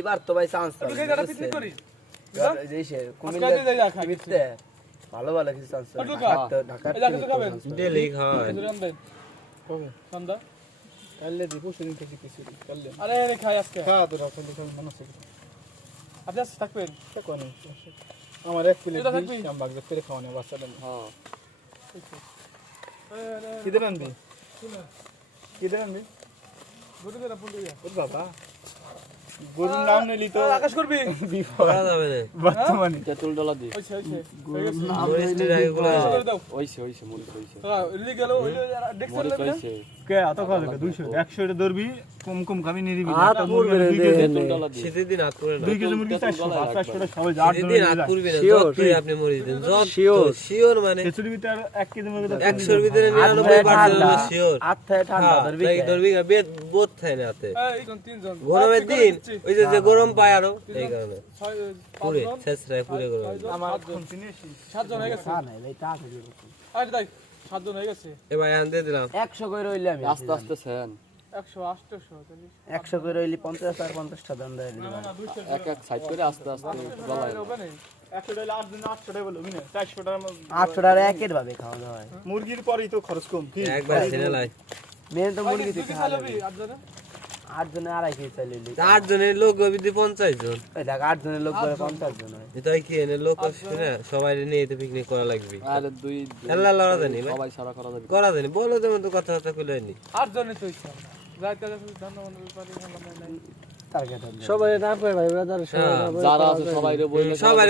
এবার তো ভাই চান্স পাবে ভালো ভালো কিছু চান্স ঢাকা ডেলি খাওয়ায় কাললে দিব শুনি থেকে কিছু কাললে আরে রে খাই আজকে খা তো রাখো দেখো মানুষ আপনি আজকে থাকবেন কোন আমার এক প্লেট দিস আমি বাগদা করে খাওয়ানো বাচ্চাদের হ্যাঁ কি দেবেন বি কি দেবেন বি গুরু করে ফোন দিয়া ওর বাবা গরুর নাম নিলি তো আকাশ করবি বিপদ যাবে না বর্তমানে তেঁতুল ডলা দি ওইছে ওইছে মরিচের আগে গুলো ওইছে মরিচ ওইছে হ্যাঁ ইলি গেল ওই ডেক্সেল মরিচ লাগবে ওইছে কে এত খাওয়া লাগে 200 100 এটা ধরবি কম কম খাবি নিরিবি হাত পুরবে রে তেঁতুল ডলা দি শীতের দিন হাত করে না 2 কেজি মুরগি 400 500 সবাই যা শীতের দিন হাত করবি না যতই আপনি মরিচ দেন শিওর মানে খিচুড়ি ভিতরে 1 কেজি মুরগি 100 এর ভিতরে 99% শিওর হাত থেকে ঠান্ডা ধরবি ধরবি বেদ বোধ থাকে না হাতে এই কোন তিনজন গরমের দিন ওই যে গরম পায় আরো এই কারণে পুরে 5 জন শেষরায় পুরে গরম আমার ফোন চিনিস 7 জন হয়ে গেছে না ভাই তা থেকে আরে দেখ 7 জন হয়ে গেছে এ ভাই আনতে দিলাম 100 করে রইলে আমি আস্তে আস্তে সেন 100 800 100 করে রইলি 50 আর 50 টা দাম দেয় এক এক সাইড করে আস্তে আস্তে গলায় হবে না 100 টাকা 8 দিন 800 টাকা বলো মিনে 400 টাকা 800 টাকা একের ভাবে খাওয়া দাওয়া হয় মুরগির পরেই তো খরচ কম কি একবার ছেলে লাই মেন তো মুরগি তুই দিতে কি চালাবি আজকে 8 জনে আড়াই কেজি চাইলি 8 জনের লোক বিধি 50 জন ওই দেখ 8 জনের লোক করে 50 জন হয় এটাই কি এনে লোক আসছে না সবাই নিয়ে তো পিকনিক করা লাগবে আর দুই আল্লাহ লড়া জানি ভাই সবাই সারা করা যাবে করা জানি বলো যেমন তো কথা কইলেনি 8 জনে তো ইচ্ছা যাইতে যাইতে ধন্যবাদ পারি না টার্গেট যারা আছে সবাই বলে সবাই